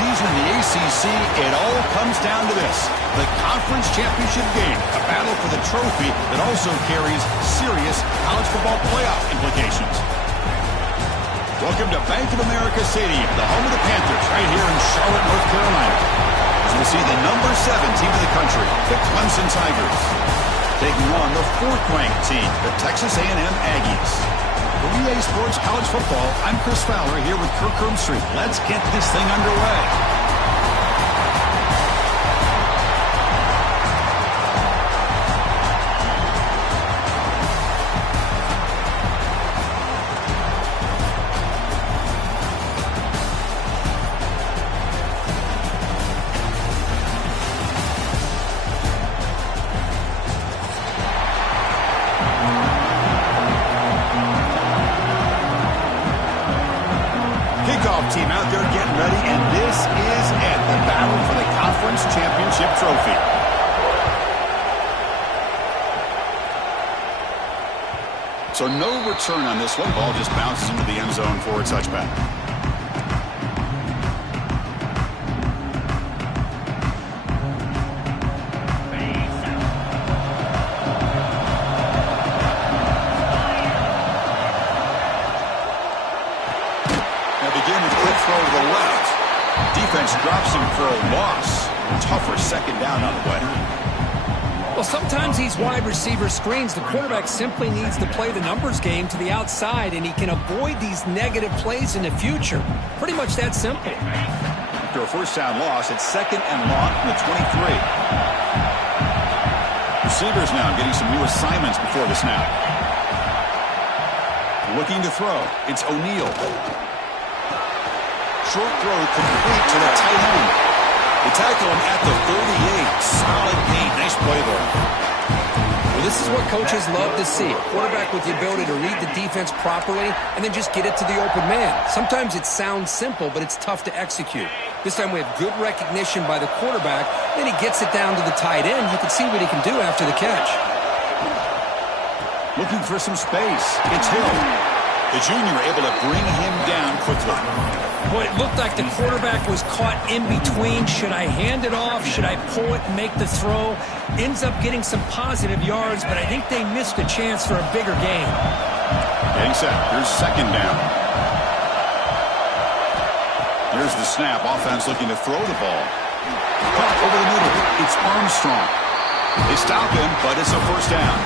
season in the ACC, it all comes down to this. The conference championship game, a battle for the trophy that also carries serious college football playoff implications. Welcome to Bank of America Stadium, the home of the Panthers, right here in Charlotte, North Carolina. As we'll see the number 7 team in the country, the Clemson Tigers, taking on the 4th-ranked team, the Texas A&M Aggies. For EA Sports College Football, I'm Chris Fowler here with Kirk Herbstreit. Let's get this thing underway. Team out there getting ready, and this is it, the battle for the conference championship trophy. So no return on this one. Ball just bounces into the end zone for a touchback. Defense drops him for a loss. Tougher second down on the way. Well, sometimes these wide receiver screens, the quarterback simply needs to play the numbers game to the outside, and he can avoid these negative plays in the future. Pretty much that simple. After a first down loss, it's 2nd and long from the 23. Receivers now getting some new assignments before the snap. Looking to throw. It's O'Neal. Short throw complete to the tight end. They tackle him at the 38. Solid gain. Nice play there. Well, this is what coaches love to see. A quarterback with the ability to read the defense properly and then just get it to the open man. Sometimes it sounds simple, but it's tough to execute. This time we have good recognition by the quarterback. Then he gets it down to the tight end. You can see what he can do after the catch. Looking for some space. It's Hill. The junior able to bring him down quickly. Boy, it looked like the quarterback was caught in between. Should I hand it off? Should I pull it and make the throw? Ends up getting some positive yards, but I think they missed a chance for a bigger gain. Getting set. Here's 2nd down. Here's the snap. Offense looking to throw the ball. Caught over the middle. It's Armstrong. They stop him, but it's a first down.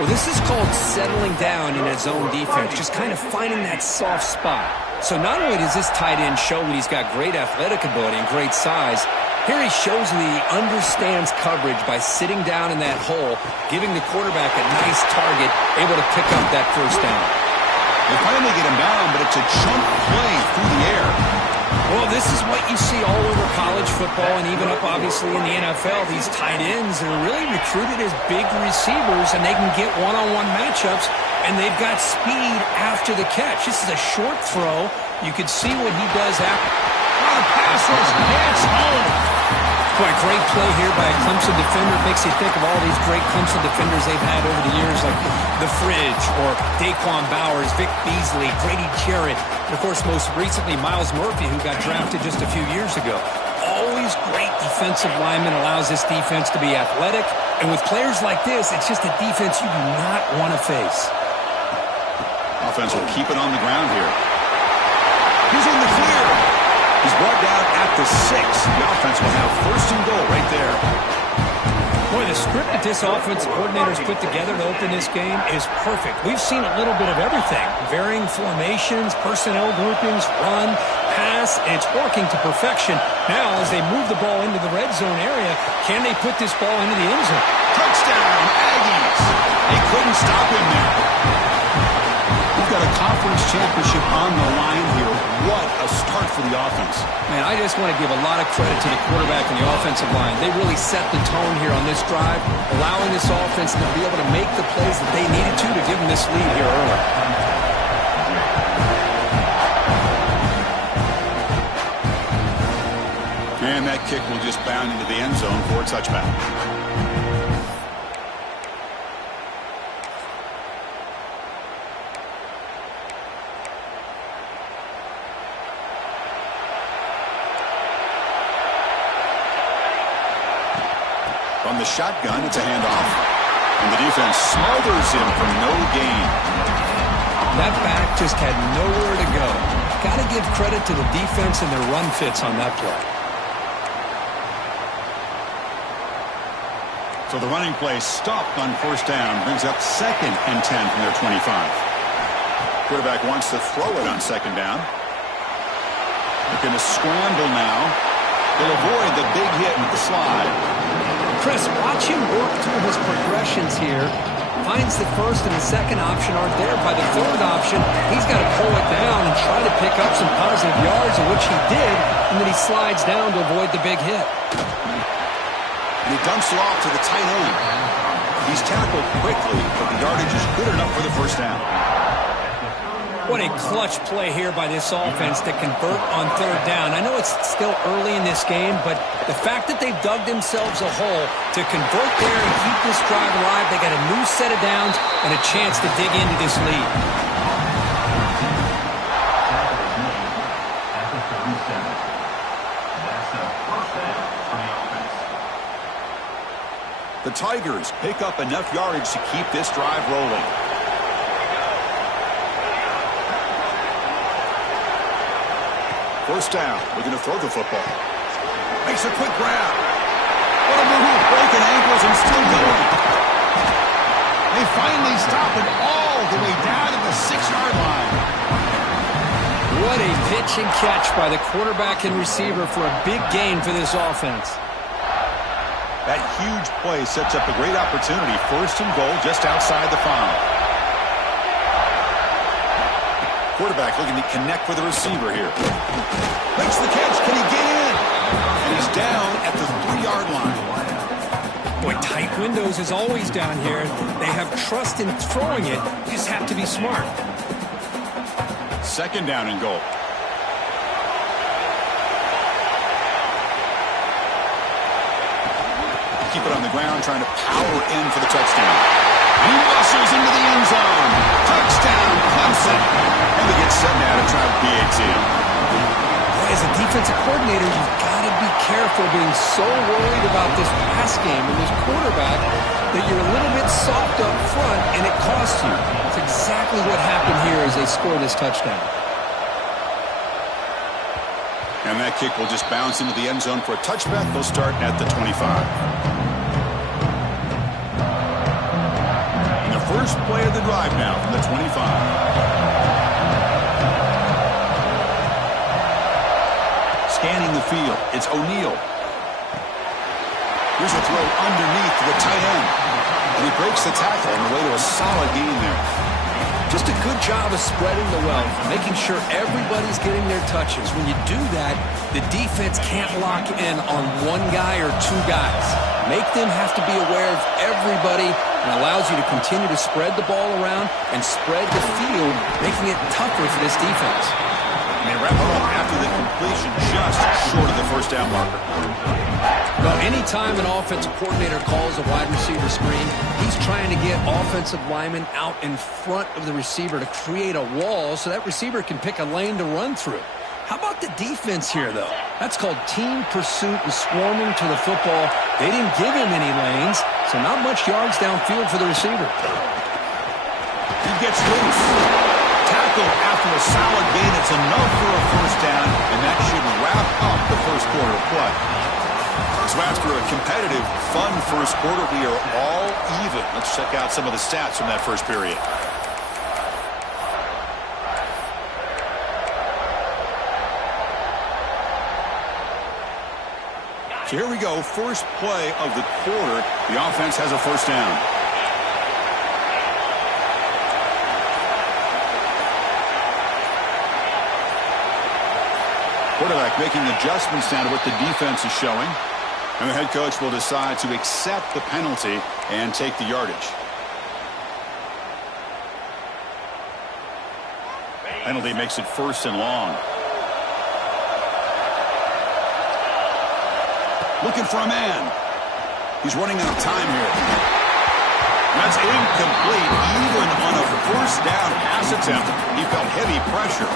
Well, this is called settling down in a zone defense, just kind of finding that soft spot. So not only does this tight end show that he's got great athletic ability and great size, here he shows that he understands coverage by sitting down in that hole, giving the quarterback a nice target, able to pick up that first down. They finally get him down, but it's a chunk play through the air. Well, this is what you see all over college football and even up, obviously, in the NFL. These tight ends are really recruited as big receivers, and they can get one-on-one matchups, and they've got speed after the catch. This is a short throw. You can see what he does after. Oh, the pass rush gets home. Boy, great play here by a Clemson defender. Makes you think of all these great Clemson defenders they've had over the years, like The Fridge or Daquan Bowers, Vic Beasley, Grady Jarrett, and, of course, most recently, Miles Murphy, who got drafted just a few years ago. Always great defensive lineman, allows this defense to be athletic. And with players like this, it's just a defense you do not want to face. Offense will keep it on the ground here. He's in the clear. He's brought down at the 6. The offense will have 1st and goal right there. Boy, the script that this offensive coordinator's put together to open this game is perfect. We've seen a little bit of everything. Varying formations, personnel groupings, run, pass, and it's working to perfection. Now, as they move the ball into the red zone area, can they put this ball into the end zone? Touchdown, Aggies! They couldn't stop him there. We've got a conference championship on the line here. What a start for the offense. Man, I just want to give a lot of credit to the quarterback and the offensive line. They really set the tone here on this drive, allowing this offense to be able to make the plays that they needed to give them this lead here early. And that kick will just bound into the end zone for a touchback. From the shotgun, it's a handoff. And the defense smothers him for no gain. That back just had nowhere to go. Got to give credit to the defense and their run fits on that play. So the running play stopped on first down. Brings up 2nd and 10 from their 25. Quarterback wants to throw it on 2nd down. Looking to scramble now. He'll avoid the big hit with the slide. Chris, watch him work through his progressions here. Finds the first and the second option aren't there. By the third option, he's got to pull it down and try to pick up some positive yards, of which he did, and then he slides down to avoid the big hit. And he dumps it off to the tight end. He's tackled quickly, but the yardage is good enough for the first down. What a clutch play here by this offense to convert on third down. I know it's still early in this game, but the fact that they've dug themselves a hole to convert there and keep this drive alive, they got a new set of downs and a chance to dig into this lead. The Tigers pick up enough yardage to keep this drive rolling. First down, we're going to throw the football. Makes a quick grab. What a move, breaking ankles and still going. They finally stop it all the way down to the 6-yard line. What a pitch and catch by the quarterback and receiver for a big gain for this offense. That huge play sets up a great opportunity. 1st and goal just outside the 5. Quarterback looking to connect with the receiver here. Makes the catch. Can he get in? And he's down at the 3-yard line. Boy, tight windows is always down here. They have trust in throwing it. You just have to be smart. 2nd down and goal. Keep it on the ground, trying to power in for the touchdown. He muscles into the end zone. Touchdown, Clemson. And they get set now to try to PAT. Boy, as a defensive coordinator, you've got to be careful being so worried about this pass game and this quarterback that you're a little bit soft up front, and it costs you. That's exactly what happened here as they score this touchdown. And that kick will just bounce into the end zone for a touchback. They'll start at the 25. First play of the drive now from the 25. Scanning the field, it's O'Neal. Here's a throw underneath to the tight end. And he breaks the tackle on the way to a solid gain there. Just a good job of spreading the wealth, making sure everybody's getting their touches. When you do that, the defense can't lock in on one guy or two guys. Make them have to be aware of everybody, and allows you to continue to spread the ball around and spread the field, making it tougher for this defense. And they wrap it up after the completion, just short of the first down marker. Well, anytime an offensive coordinator calls a wide receiver screen, he's trying to get offensive linemen out in front of the receiver to create a wall so that receiver can pick a lane to run through. How about the defense here, though? That's called team pursuit and swarming to the football. They didn't give him any lanes, so not much yards downfield for the receiver. He gets loose. Tackle after a solid gain. It's enough for a first down, and that should wrap up the first quarter of play. So after a competitive, fun first quarter, we are all even. Let's check out some of the stats from that first period. So here we go, first play of the quarter. The offense has a first down. Quarterback making adjustments now to what the defense is showing. And the head coach will decide to accept the penalty and take the yardage. Penalty makes it 1st and long. Looking for a man. He's running out of time here. That's incomplete. Even on a first down pass attempt, he felt heavy pressure.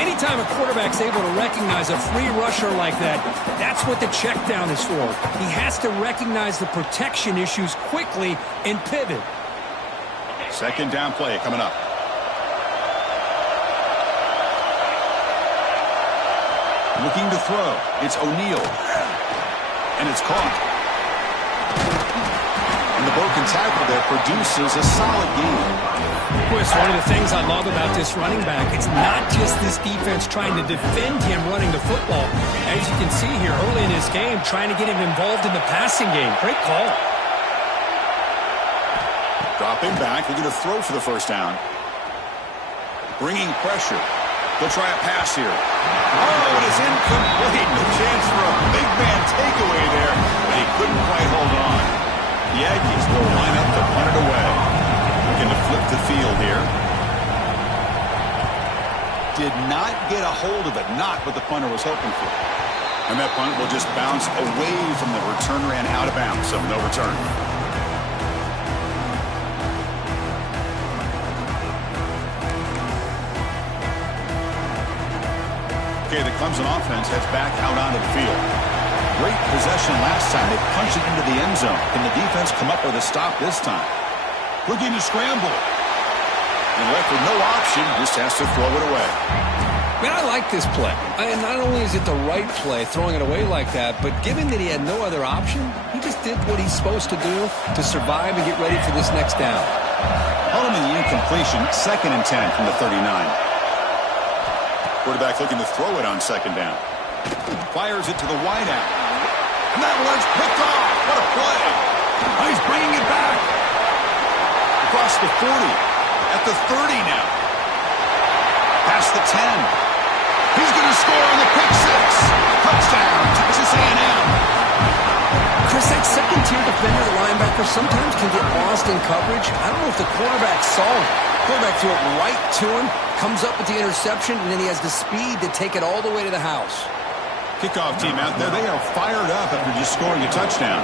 Anytime a quarterback's able to recognize a free rusher like that, that's what the check down is for. He has to recognize the protection issues quickly and pivot. Second down play coming up. Looking to throw. It's O'Neal. And it's caught. And the broken tackle there produces a solid game. Chris, one of the things I love about this running back, it's not just this defense trying to defend him running the football. As you can see here early in his game, trying to get him involved in the passing game. Great call. Dropping back, looking to throw for the first down. Bringing pressure. He'll try a pass here. Oh, it is incomplete. No chance for a big man takeaway there, but he couldn't quite hold on. The Aggies will line up to punt it away. Looking to flip the field here. Did not get a hold of it. Not what the punter was hoping for. And that punt will just bounce away from the returner and out of bounds, so no return. Okay, the Clemson offense heads back out onto the field. Great possession last time. They punched it into the end zone. Can the defense come up with a stop this time? Looking to scramble. And left with no option, just has to throw it away. Man, I like this play. And not only is it the right play, throwing it away like that, but given that he had no other option, he just did what he's supposed to do to survive and get ready for this next down. Ultimately, the incompletion, 2nd and 10 from the 39. Quarterback looking to throw it on second down. Fires it to the wideout. And that one's picked off. What a play. Oh, he's bringing it back. Across the 40. At the 30 now. Past the 10. He's going to score on the pick six. Touchdown, Texas A&M. Chris, that second-tier defender, the linebacker, sometimes can get lost in coverage. I don't know if the quarterback saw him. Quarterback threw it right to him, comes up with the interception, and then he has the speed to take it all the way to the house. Kickoff team out there, they are fired up after just scoring a touchdown.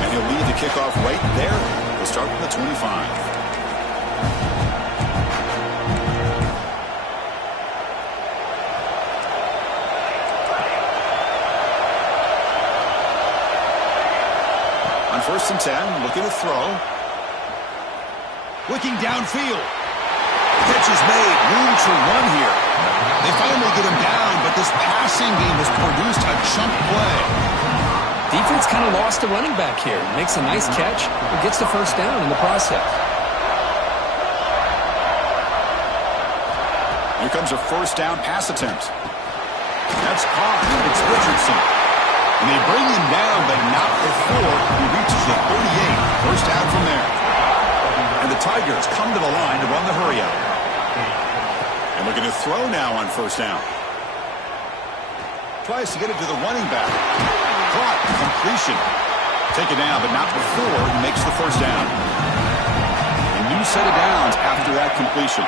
And he'll lead the kickoff right there. We'll start with the 25. First and 10, looking to throw. Looking downfield. Catch is made, room to run here. They finally get him down, but this passing game has produced a chunk play. Defense kind of lost the running back here. Makes a nice catch, but gets the first down in the process. Here comes a first down pass attempt. That's caught. It's Richardson. And they bring him down, but not before he reaches the 38. First down from there. And the Tigers come to the line to run the hurry out. And looking to throw now on first down. Tries to get it to the running back. Caught. Completion. Taken down, but not before he makes the first down. A new set of downs after that completion.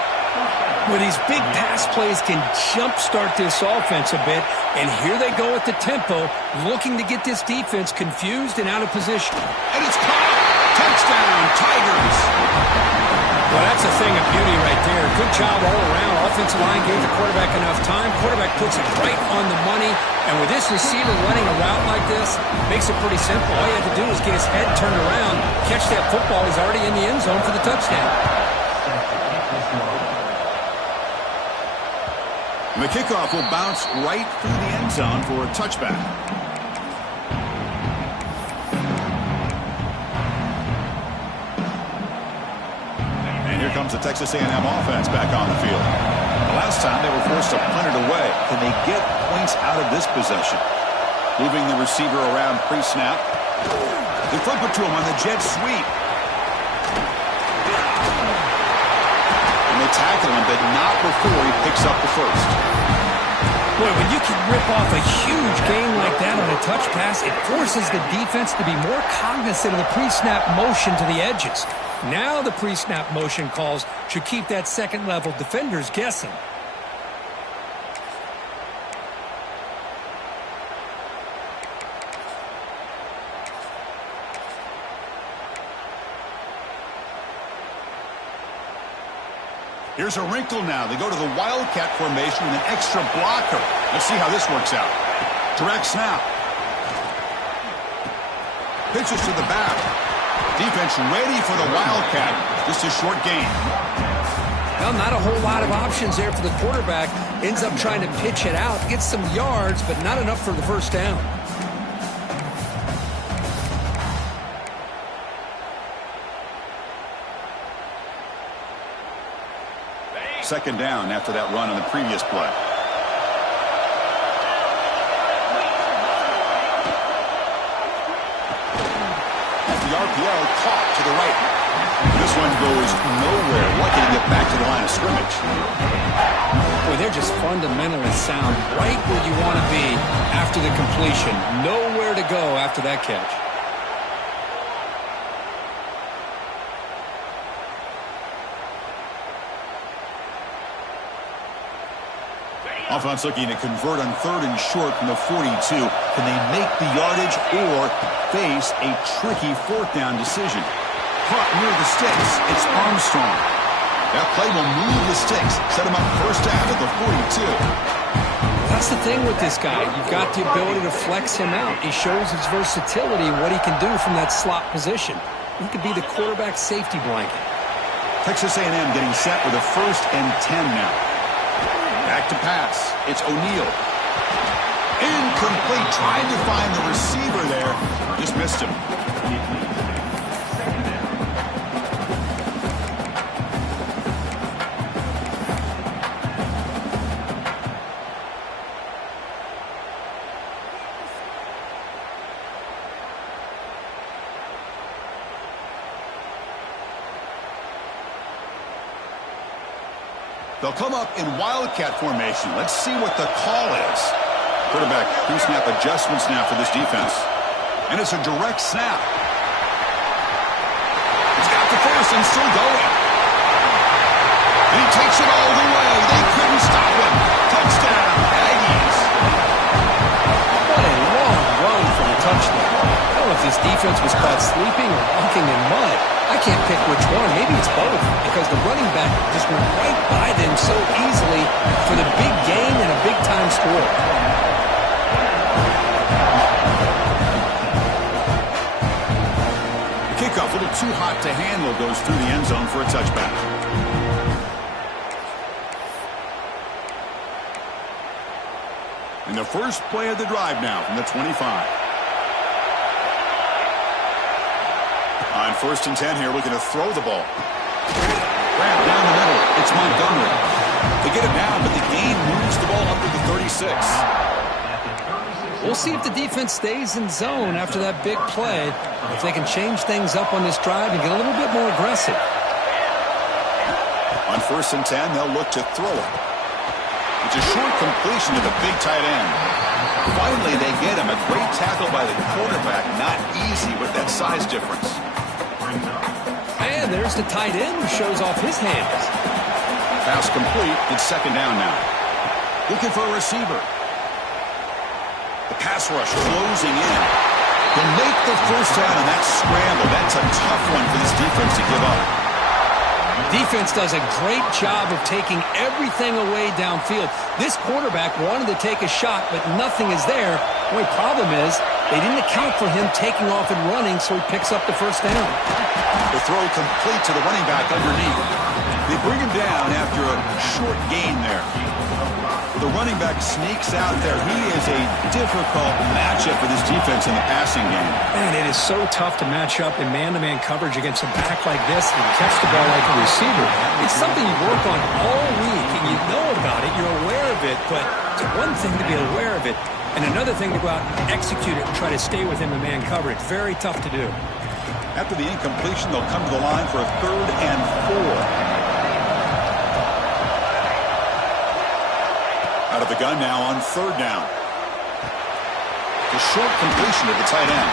Well, these big pass plays can jumpstart this offense a bit, and here they go at the tempo, looking to get this defense confused and out of position. And it's caught! Touchdown, Tigers! Well, that's a thing of beauty right there. Good job all around. Offensive line gave the quarterback enough time. Quarterback puts it right on the money, and with this receiver running a route like this, makes it pretty simple. All you have to do is get his head turned around, catch that football. He's already in the end zone for the touchdown. The kickoff will bounce right through the end zone for a touchback. And here comes the Texas A&M offense back on the field. The last time they were forced to punt it away. Can they get points out of this possession? Moving the receiver around pre-snap. They flip it to him on the jet sweep. Tackle him, but not before he picks up the first. Boy, when you can rip off a huge gain like that on a touch pass, it forces the defense to be more cognizant of the pre-snap motion to the edges. Now the pre-snap motion calls should keep that second-level defenders guessing. Here's a wrinkle now. They go to the Wildcat formation with an extra blocker. Let's see how this works out. Direct snap. Pitches to the back. Defense ready for the Wildcat. Just a short gain. Well, not a whole lot of options there for the quarterback. Ends up trying to pitch it out. Gets some yards, but not enough for the first down. Second down after that run on the previous play. At the RPO, caught to the right. This one goes nowhere. Lucky to get back to the line of scrimmage. Boy, they're just fundamentally sound. Right where you want to be after the completion. Nowhere to go after that catch. Offense looking to convert on 3rd and short from the 42. Can they make the yardage or face a tricky 4th down decision? Caught near the sticks. It's Armstrong. That play will move the sticks. Set him up first down at the 42. That's the thing with this guy. You've got the ability to flex him out. He shows his versatility and what he can do from that slot position. He could be the quarterback safety blanket. Texas A&M getting set with a 1st and 10 now. Back to pass. It's O'Neal. Incomplete. Trying to find the receiver there. Just missed him. They'll come up in Wildcat formation. Let's see what the call is. Quarterback pre-snap adjustments now for this defense. And it's a direct snap. He's got the first and still going. And he takes it all the way. They couldn't stop him. Touchdown, Aggies. What a long run for the touchdown. I don't know if this defense was caught sleeping or walking in mud. I can't pick which one. Maybe it's both, because the running back just went right by them so easily for the big gain and a big-time score. The kickoff, a little too hot to handle, goes through the end zone for a touchback. And the first play of the drive now from the 25. On 1st and 10 here, looking to throw the ball. Grab down the middle. It's Montgomery. They get it down, but the gain moves the ball up to the 36. We'll see if the defense stays in zone after that big play. If they can change things up on this drive and get a little bit more aggressive. On 1st and 10, they'll look to throw it. It's a short completion to the big tight end. Finally, they get him. A great tackle by the quarterback. Not easy with that size difference. And there's the tight end who shows off his hands. Pass complete. It's 2nd down now. Looking for a receiver. The pass rush closing in. They'll make the first down on that scramble. That's a tough one for this defense to give up. Defense does a great job of taking everything away downfield. This quarterback wanted to take a shot, but nothing is there. The only problem is they didn't account for him taking off and running, so he picks up the first down. The throw complete to the running back underneath. They bring him down after a short gain there. The running back sneaks out there. He is a difficult matchup for this defense in the passing game. Man, it is so tough to match up in man-to-man coverage against a back like this and catch the ball like a receiver. It's something you work on all week, and you know about it. You're aware of it, but it's one thing to be aware of it, and another thing to go out and execute it and try to stay with him in man coverage. Very tough to do. After the incompletion, they'll come to the line for a 3rd and 4. Out of the gun now on 3rd down. The short completion to the tight end.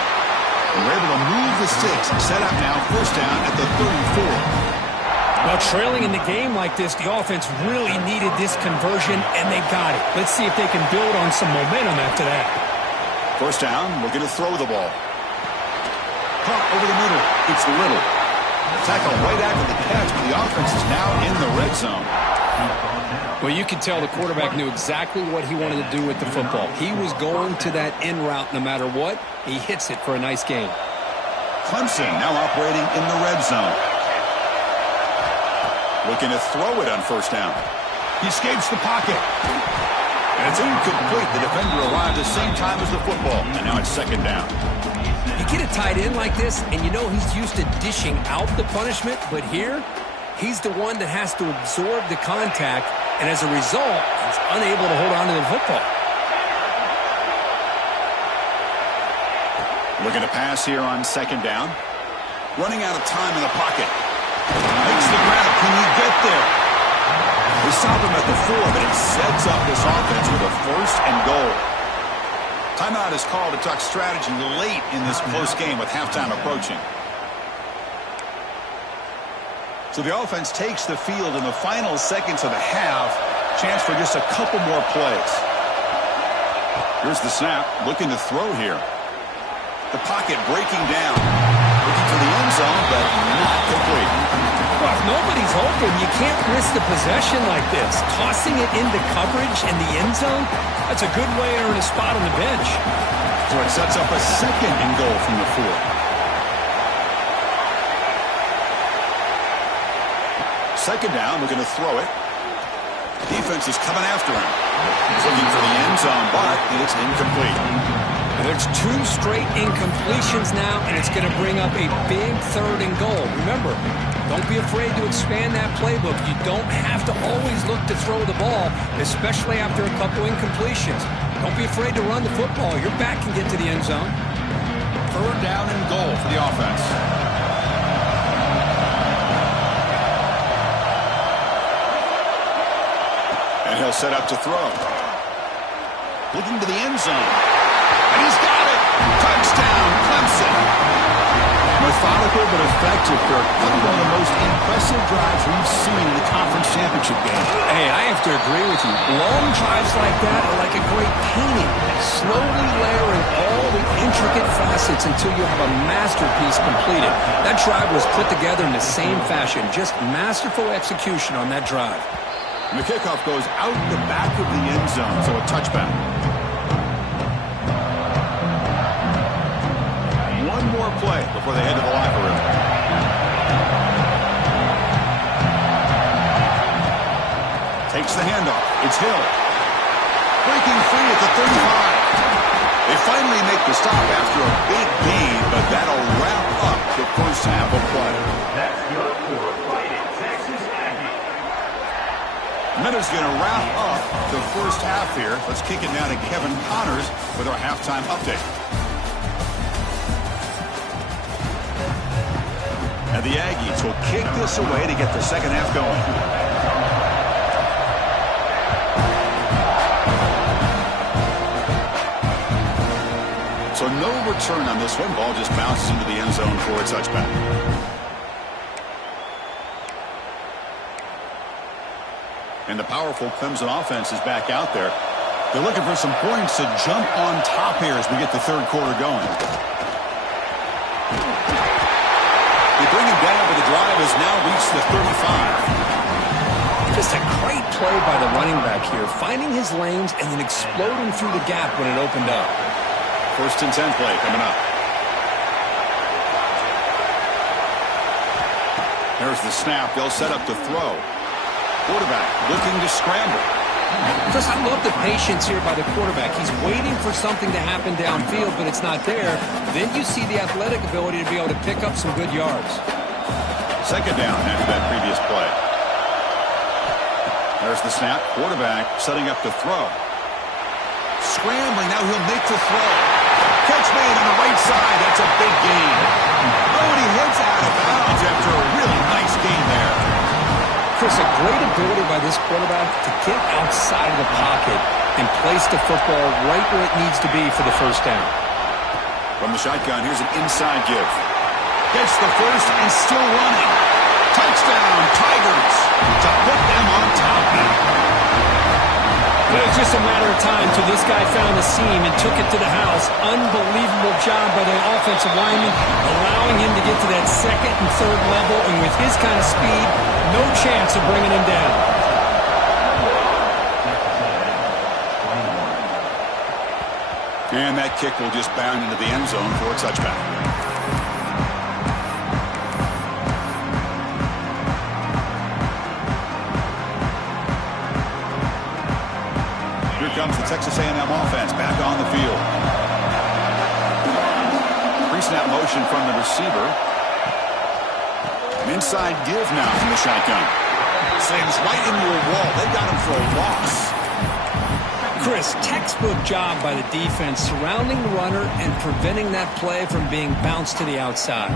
And we're able to move the sticks. Set up now, 1st down at the 34. Well, trailing in the game like this, the offense really needed this conversion, and they got it. Let's see if they can build on some momentum after that. 1st down, we're going to throw the ball. Caught over the middle. It's Little. Tackle right after the catch, but the offense is now in the red zone. Well, you could tell the quarterback knew exactly what he wanted to do with the football. He was going to that in route no matter what. He hits it for a nice gain. Clemson now operating in the red zone. Looking to throw it on first down. He escapes the pocket. And it's incomplete. The defender arrived at the same time as the football. And now it's second down. You get a tight end like this, and you know he's used to dishing out the punishment. But here, he's the one that has to absorb the contact. And as a result, he's unable to hold on to the football. Looking to pass here on second down. Running out of time in the pocket. Makes the grab. Can he get there? They stop him at the 4, but it sets up this offense with a first and goal. Timeout is called to talk strategy late in this close game with halftime approaching. So the offense takes the field in the final seconds of the half. Chance for just a couple more plays. Here's the snap. Looking to throw here. The pocket breaking down. Looking for the end zone, but not complete. Well, if nobody's open, you can't risk the possession like this. Tossing it into coverage in the end zone, that's a good way to earn a spot on the bench. So it sets up a second and goal from the 4. Second down, looking to throw it. Defense is coming after him. He's looking for the end zone, but it's incomplete. There's 2 straight incompletions now, and it's going to bring up a big third and goal. Remember, don't be afraid to expand that playbook. You don't have to always look to throw the ball, especially after a couple incompletions. Don't be afraid to run the football. Your back can get to the end zone. Third down and goal for the offense. And he'll set up to throw. Looking to the end zone. And he's got it. Touchdown, Clemson. Methodical but effective, Kirk. Probably one of the most impressive drives we've seen in the conference championship game. Hey, I have to agree with you. Long drives like that are like a great painting. Slowly layering all the intricate facets until you have a masterpiece completed. That drive was put together in the same fashion. Just masterful execution on that drive. And the kickoff goes out the back of the end zone, so a touchback. One more play before they head to the locker room. Takes the handoff. It's Hill. Breaking free at the 35. They finally make the stop after a big gain, but that'll wrap up the first half of play. That's good for a fight in Texas Aggie. Minutes going to wrap up the first half here. Let's kick it now to Kevin Connors with our halftime update. And the Aggies will kick this away to get the second half going. So no return on this one. Ball just bounces into the end zone for a touchback. And the powerful Clemson offense is back out there. They're looking for some points to jump on top here as we get the third quarter going. They bring him down, but the drive has now reached the 35. Just a great play by the running back here, finding his lanes and then exploding through the gap when it opened up. First and 10 play coming up. There's the snap. They'll set up to throw. Quarterback looking to scramble. Chris, I love the patience here by the quarterback. He's waiting for something to happen downfield, but it's not there. Then you see the athletic ability to be able to pick up some good yards. Second down after that previous play. There's the snap. Quarterback setting up to throw. Scrambling. Now he'll make the throw. Catch made on the right side. That's a big gain. Oh, and he heads out of bounds after a really nice gain there. Chris, a great ability by this quarterback to get outside of the pocket and place the football right where it needs to be for the first down. From the shotgun, here's an inside give. Gets the first and still running. Touchdown, Tigers, to put them on top now. It was just a matter of time till this guy found the seam and took it to the house. Unbelievable job by the offensive lineman, allowing him to get to that second and third level, and with his kind of speed, no chance of bringing him down. And that kick will just bound into the end zone for a touchback. Here comes the Texas A&M offense back on the field. Pre-snap motion from the receiver. An inside give now from the shotgun. Slams right into a wall. They got him for a loss. Chris, textbook job by the defense surrounding the runner and preventing that play from being bounced to the outside.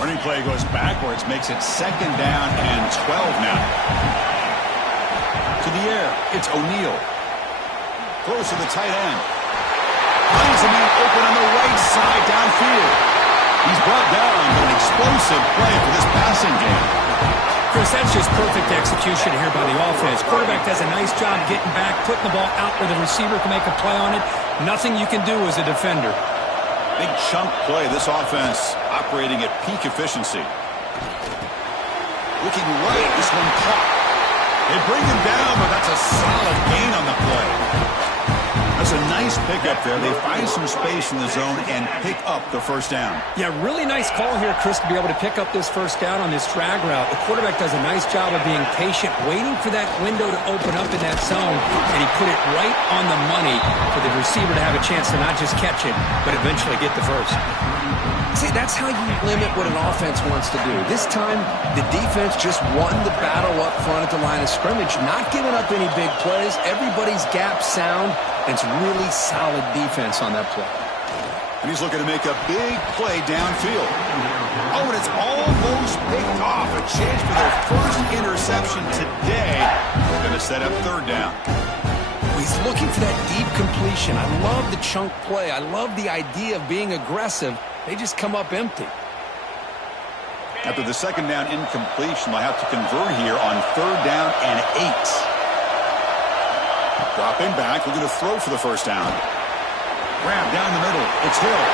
Running play goes backwards, makes it 2nd down and 12 now. To the air, it's O'Neal. Throws to the tight end. Finds a man open on the right side downfield. He's brought down with an explosive play for this passing game. Chris, that's just perfect execution here by the offense. Quarterback does a nice job getting back, putting the ball out where the receiver can make a play on it. Nothing you can do as a defender. Big chunk play. This offense operating at peak efficiency. Looking right, this one caught. They bring him down, but that's a solid gain on the play. That's a nice pickup there. They find some space in the zone and pick up the first down. Yeah, really nice call here, Chris, to be able to pick up this first down on this drag route. The quarterback does a nice job of being patient, waiting for that window to open up in that zone, and he put it right on the money for the receiver to have a chance to not just catch it, but eventually get the first. See, that's how you limit what an offense wants to do. This time, the defense just won the battle up front at the line of scrimmage, not giving up any big plays. Everybody's gap sound. It's really solid defense on that play. And he's looking to make a big play downfield. Oh, and it's almost picked off. A chance for their first interception today. Going to set up 3rd down. He's looking for that deep completion. I love the chunk play. I love the idea of being aggressive. They just come up empty. After the 2nd down incompletion, they'll have to convert here on 3rd down and 8. Dropping back, looking to throw for the first down. Grab down the middle. It's Hill.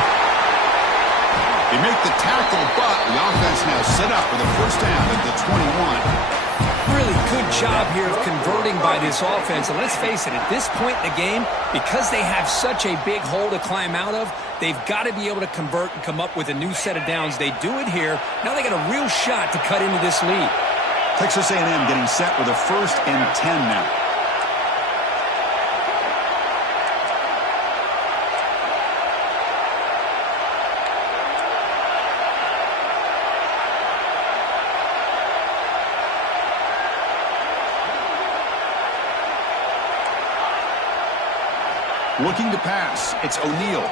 They make the tackle, but the offense now set up with a first down at the 21. Really good job here of converting by this offense. And let's face it, at this point in the game, because they have such a big hole to climb out of, they've got to be able to convert and come up with a new set of downs. They do it here. Now they got a real shot to cut into this lead. Texas A&M getting set with a 1st and 10 now. Looking to pass. It's O'Neal.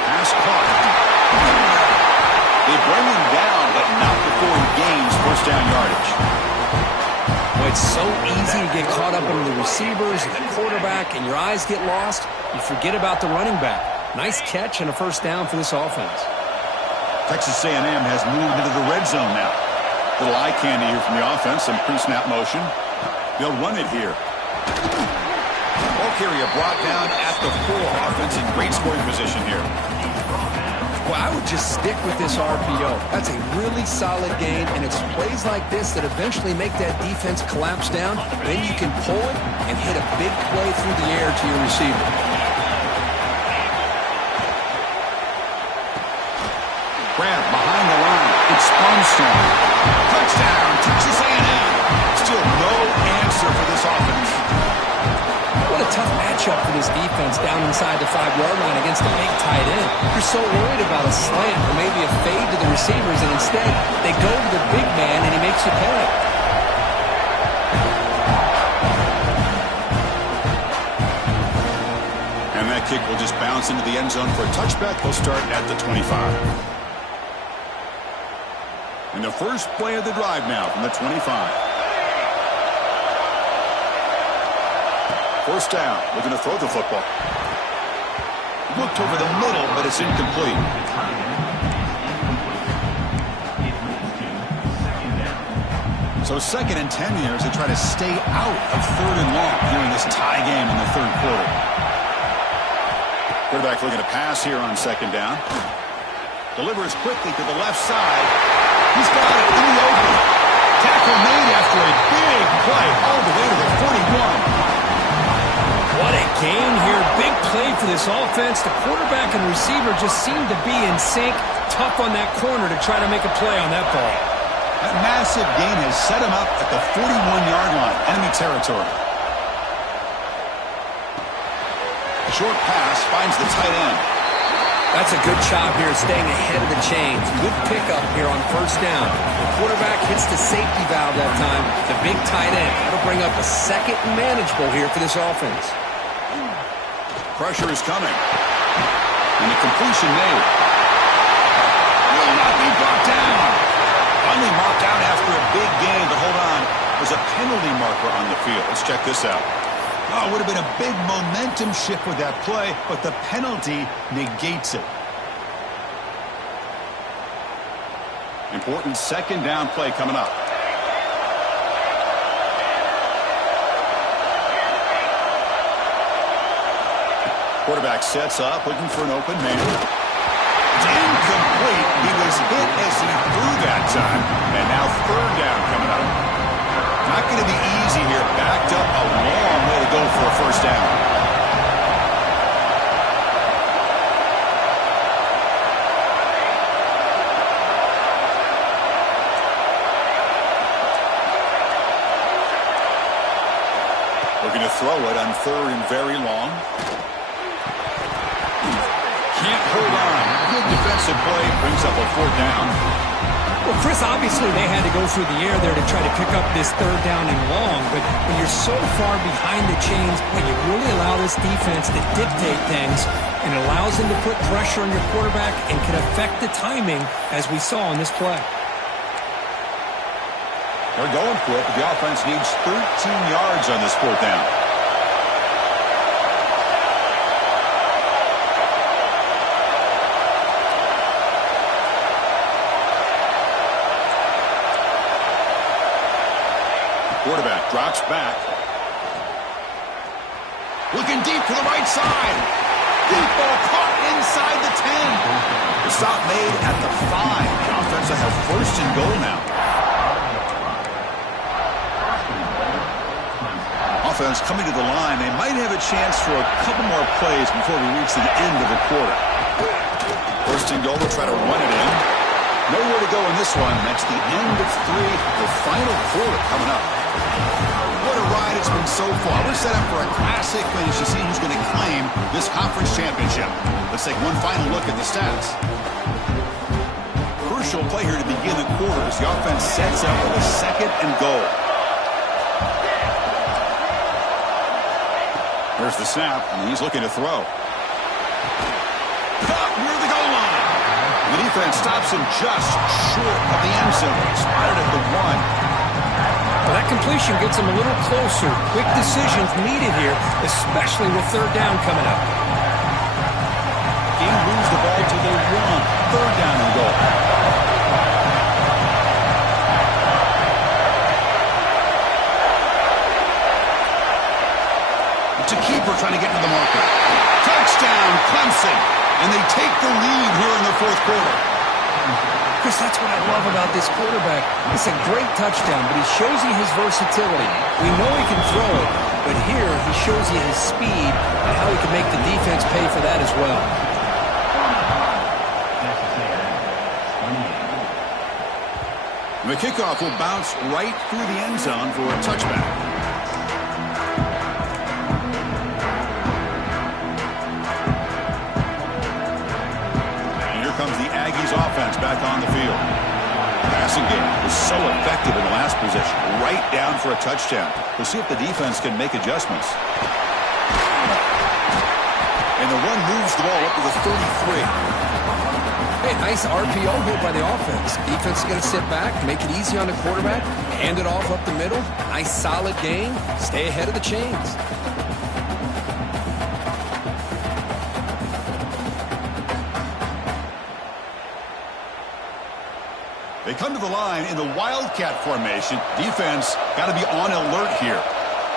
Pass caught. They bring him down, but not before he gains first down yardage. Well, it's so easy to get caught up in the receivers and the quarterback, and your eyes get lost. You forget about the running back. Nice catch and a first down for this offense. Texas A&M has moved into the red zone now. Little eye candy here from the offense. Some pre-snap motion. They'll run it here. Ball carrier brought down at the 4. Offense in great scoring position here. Well, I would just stick with this RPO. That's a really solid game, and it's plays like this that eventually make that defense collapse down. Then you can pull it and hit a big play through the air to your receiver. Grab behind the line. It's Armstrong. Touchdown, Texas A&M. Still no answer for this offense. What a tough matchup for this defense down inside the 5-yard line against a big tight end. You're so worried about a slant or maybe a fade to the receivers, and instead they go to the big man and he makes you pay. And that kick will just bounce into the end zone for a touchback. They'll start at the 25. And the first play of the drive now from the 25. First down, looking to throw the football. Looked over the middle, but it's incomplete. So 2nd and 10 here as they try to stay out of 3rd and long here in this tie game in the 3rd quarter. Quarterback looking to pass here on 2nd down. Delivers quickly to the left side. He's got it in the open. Tackle made after a big play all the way to the 41. What a game for this offense. The quarterback and receiver just seem to be in sync, tough on that corner to try to make a play on that ball. That massive gain has set him up at the 41-yard line, enemy territory. A short pass finds the tight end. That's a good job here staying ahead of the chains. Good pickup here on first down. The quarterback hits the safety valve that time. The big tight end. That'll bring up a second and manageable here for this offense. Pressure is coming. And the completion made. Will not be brought down. Finally marked out after a big gain, but hold on. There's a penalty marker on the field. Let's check this out. Oh, it would have been a big momentum shift with that play, but the penalty negates it. Important second down play coming up. Quarterback sets up, looking for an open man. It's incomplete. He was hit as he threw that time. And now third down coming up. Not going to be easy here. Backed up a long way to go for a first down. Looking to throw it on third and very long. Can't hold on. Good defensive play. Brings up a fourth down. Well, Chris, obviously they had to go through the air there to try to pick up this third down and long, but when you're so far behind the chains, when you really allow this defense to dictate things, and it allows them to put pressure on your quarterback and can affect the timing, as we saw in this play. They're going for it, but the offense needs 13 yards on this fourth down. Quarterback drops back. Looking deep to the right side. Deep ball caught inside the 10. The stop made at the 5. The offense will have first and goal now. Offense coming to the line. They might have a chance for a couple more plays before we reach the end of the quarter. First and goal, they'll try to run it in. Nowhere to go in this one. That's the end of 3. The final quarter coming up. What a ride it's been so far. We're set up for a classic finish to see who's going to claim this conference championship. Let's take one final look at the stats. Crucial play here to begin the quarter as the offense sets up with a second and goal. There's the snap, and he's looking to throw. Caught near the goal line. The defense stops him just short of the end zone. Spotted at the 1. Well, that completion gets them a little closer. Quick decisions needed here, especially with third down coming up. Game moves the ball to the 1. Third down and goal. It's a keeper trying to get to the marker. Touchdown, Clemson. And they take the lead here in the fourth quarter. Chris, that's what I love about this quarterback. It's a great touchdown, but he shows you his versatility. We know he can throw it, but here he shows you his speed and how he can make the defense pay for that as well. The kickoff will bounce right through the end zone for a touchback. Comes the Aggies offense back on the field. Passing game was so effective in the last possession. Right down for a touchdown. We'll see if the defense can make adjustments. And the run moves the ball up to the 33. Hey, nice RPO here by the offense. Defense is going to sit back, make it easy on the quarterback, hand it off up the middle. Nice solid gain. Stay ahead of the chains. They come to the line in the Wildcat formation. Defense got to be on alert here.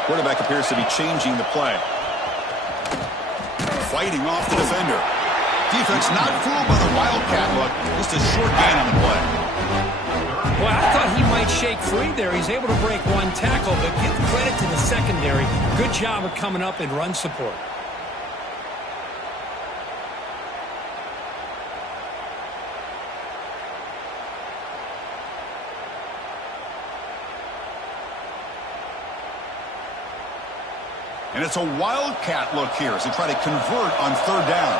Quarterback appears to be changing the play. Fighting off the defender. Defense not fooled by the Wildcat look. Just a short gain on the play. Well, I thought he might shake free there. He's able to break one tackle, but give credit to the secondary. Good job of coming up in run support. And it's a wildcat look here as they try to convert on third down.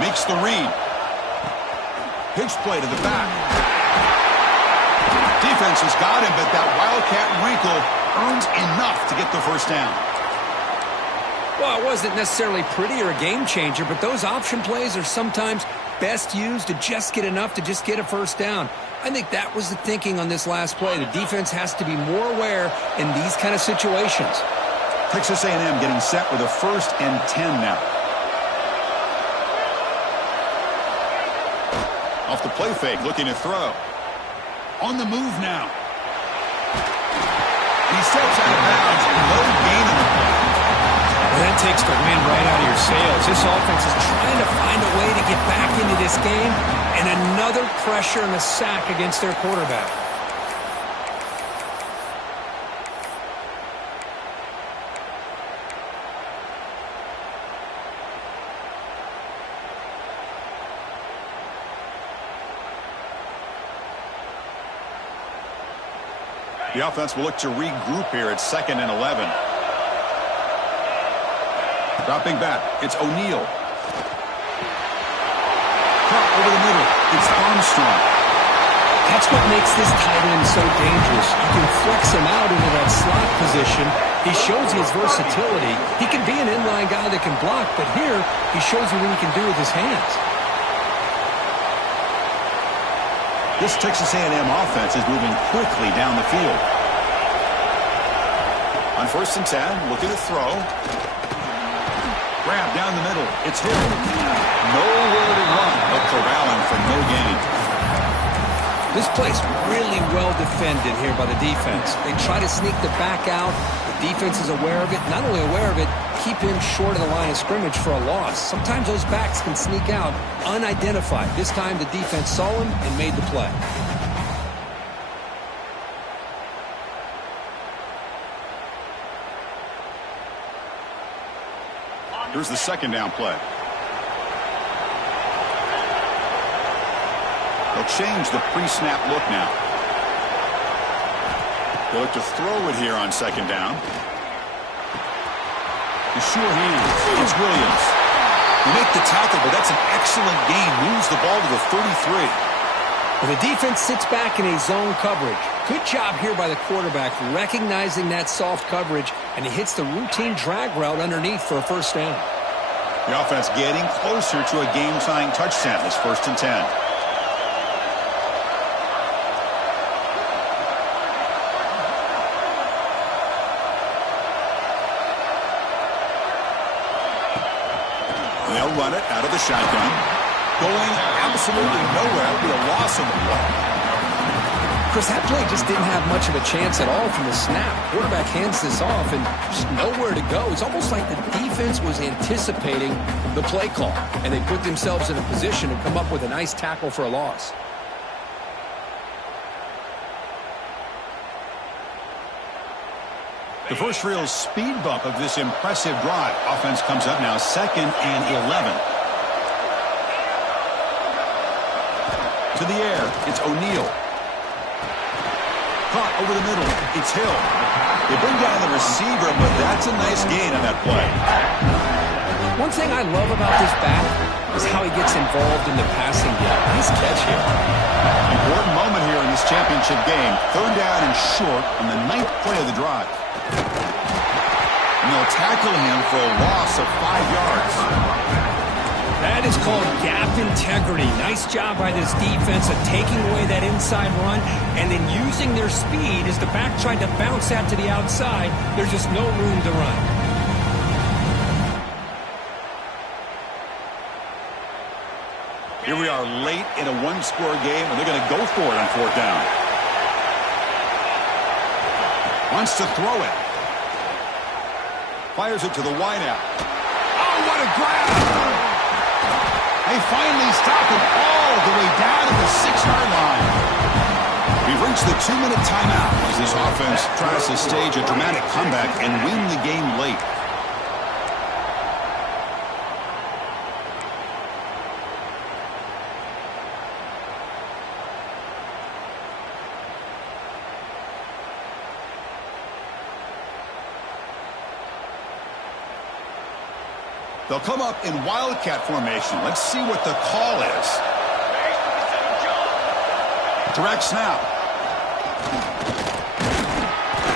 Makes the read. Pitch play to the back. Defense has got him, but that wildcat wrinkle earns enough to get the first down. Well, it wasn't necessarily pretty or a game changer, but those option plays are sometimes best used to just get enough to just get a first down. I think that was the thinking on this last play. The defense has to be more aware in these kind of situations. Texas A&M getting set with a 1st and 10 now. Off the play fake, looking to throw. On the move now. He steps out of bounds. No gain on the play. Well, that takes the wind right out of your sails. This offense is trying to find a way to get back into this game, and another pressure and a sack against their quarterback. The offense will look to regroup here at 2nd and 11. Dropping back, it's O'Neal. Caught over the middle, it's Armstrong. That's what makes this tight end so dangerous. You can flex him out into that slot position. He shows his versatility. He can be an inline guy that can block, but here he shows you what he can do with his hands. This Texas A&M offense is moving quickly down the field. On 1st and 10, looking to throw. Grab down the middle. It's Hill. Nowhere to run, but corralling for no gain. This play's really well defended here by the defense. They try to sneak the back out. The defense is aware of it. Not only aware of it, keep him short of the line of scrimmage for a loss. Sometimes those backs can sneak out unidentified. This time the defense saw him and made the play. Here's the 2nd down play. They'll change the pre-snap look now. They look to throw it here on 2nd down. The sure hands. It's Williams. They make the tackle, but that's an excellent gain. Moves the ball to the 33. Well, the defense sits back in a zone coverage. Good job here by the quarterback recognizing that soft coverage, and he hits the routine drag route underneath for a first down. The offense getting closer to a game-tying touchdown. This 1st and 10. They'll run it out of the shotgun. Going absolutely nowhere. It'll be a loss of the play. Chris, that play just didn't have much of a chance at all from the snap. Quarterback hands this off and just nowhere to go. It's almost like the defense was anticipating the play call, and they put themselves in a position to come up with a nice tackle for a loss. The first real speed bump of this impressive drive. Offense comes up now 2nd and 11. To the air, it's O'Neal. Caught over the middle, it's Hill. They bring down the receiver, but that's a nice gain on that play. One thing I love about this back is how he gets involved in the passing game. Nice catch here. Important moment here in this championship game. 3rd down and short on the 9th play of the drive. And they'll tackle him for a loss of 5 yards. That is called gap integrity. Nice job by this defense of taking away that inside run and then using their speed as the back tried to bounce out to the outside. There's just no room to run. Here we are late in a one-score game, and they're going to go for it on 4th down. Wants to throw it. Fires it to the wideout. Oh, what a grab! They finally stop him all the way down at the 6-yard line. We've reached the 2-minute timeout as this offense tries to stage a dramatic comeback and win the game late. They'll come up in wildcat formation. Let's see what the call is. Direct snap.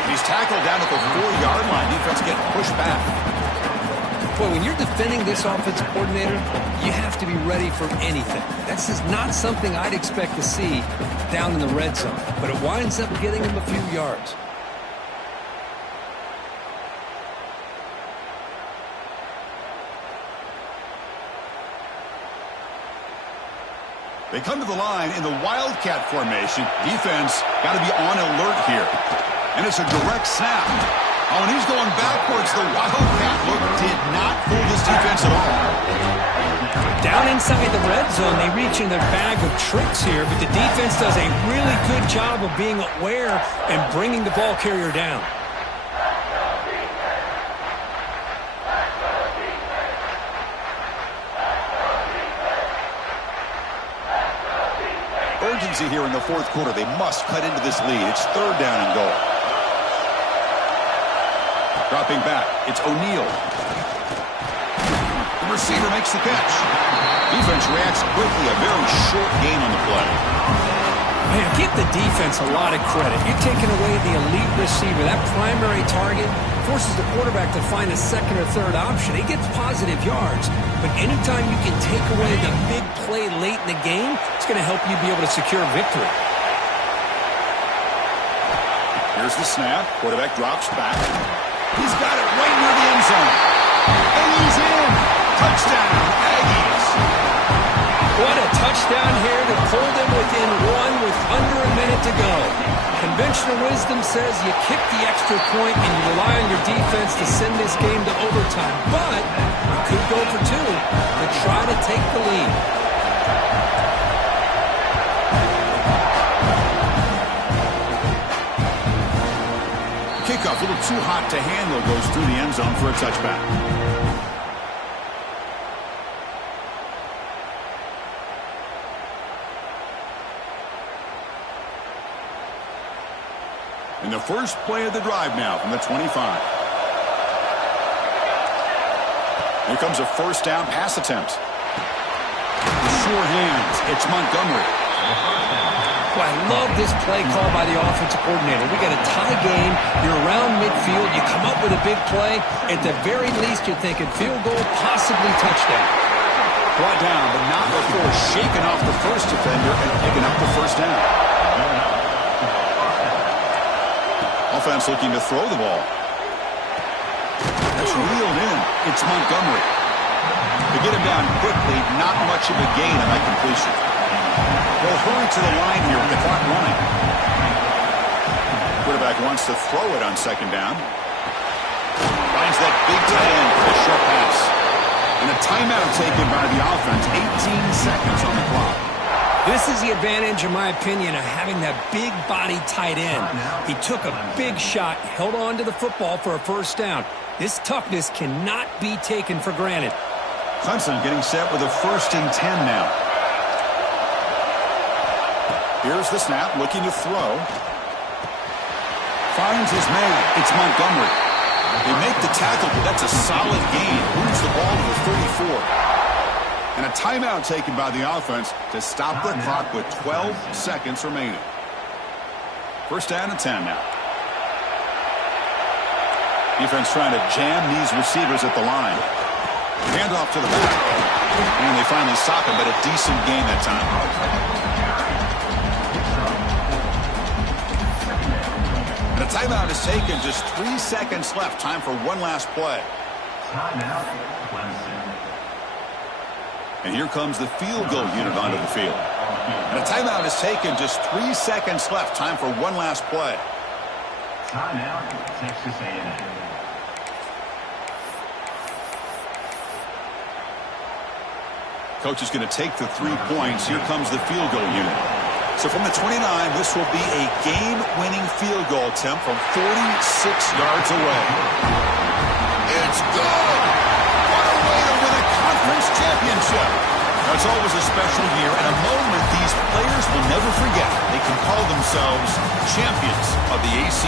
He's tackled down at the 4-yard line. Defense getting pushed back. Well, when you're defending this offensive coordinator, you have to be ready for anything. This is not something I'd expect to see down in the red zone, but it winds up getting him a few yards. They come to the line in the wildcat formation. Defense got to be on alert here. And it's a direct snap. Oh, and he's going backwards. The wildcat look did not fool this defense at all. Down inside the red zone, they reach in their bag of tricks here, but the defense does a really good job of being aware and bringing the ball carrier down. Urgency here in the fourth quarter. They must cut into this lead. It's 3rd down and goal. Dropping back, it's O'Neal. The receiver makes the catch. Defense reacts quickly. A very short gain on the play. Man, give the defense a lot of credit. You're taking away the elite receiver. That primary target forces the quarterback to find a second or third option. He gets positive yards. But anytime you can take away the big play late in the game, it's going to help you be able to secure victory. Here's the snap. Quarterback drops back. He's got it right near the end zone. And he's in. Touchdown, Aggies. What a touchdown here to pull them within one with under a minute to go. Conventional wisdom says you kick the extra point and you rely on your defense to send this game to overtime. But you could go for 2 to try to take the lead. Kickoff, a little too hot to handle, goes through the end zone for a touchback. In the first play of the drive now from the 25. Here comes a first down pass attempt. The sure hands, it's Montgomery. Well, I love this play call by the offensive coordinator. We got a tie game. You're around midfield. You come up with a big play. At the very least, you're thinking field goal, possibly touchdown. Brought down, but not before shaking off the first defender and picking up the first down. Offense looking to throw the ball. That's reeled in. It's Montgomery. To get him down quickly, not much of a gain on that completion. They'll hurry to the line here with the clock running. Quarterback wants to throw it on second down. Finds that big tight end for the short pass. And a timeout taken by the offense. 18 seconds on the clock. This is the advantage, in my opinion, of having that big body tight end. He took a big shot, held on to the football for a first down. This toughness cannot be taken for granted. Clemson getting set with a 1st and 10 now. Here's the snap, looking to throw. Finds his man. It's Montgomery. They make the tackle, but that's a solid gain. Moves the ball to the 34. And a timeout taken by the offense to stop the clock with 12 seconds remaining. First down and 10 now. Defense trying to jam these receivers at the line. Handoff to the back. And they finally stop him, but a decent gain that time. And a timeout is taken. Just 3 seconds left. Time for one last play. Timeout, Clemson. And here comes the field goal unit onto the field. And a timeout is taken. Just 3 seconds left. Time for one last play. Timeout, Texas A&M. Coach is going to take the 3 points. Here comes the field goal unit. So from the 29, this will be a game-winning field goal attempt from 46 yards away. It's good! What a way to win a conference championship! That's always a special year and a moment these players will never forget. They can call themselves champions of the ACC.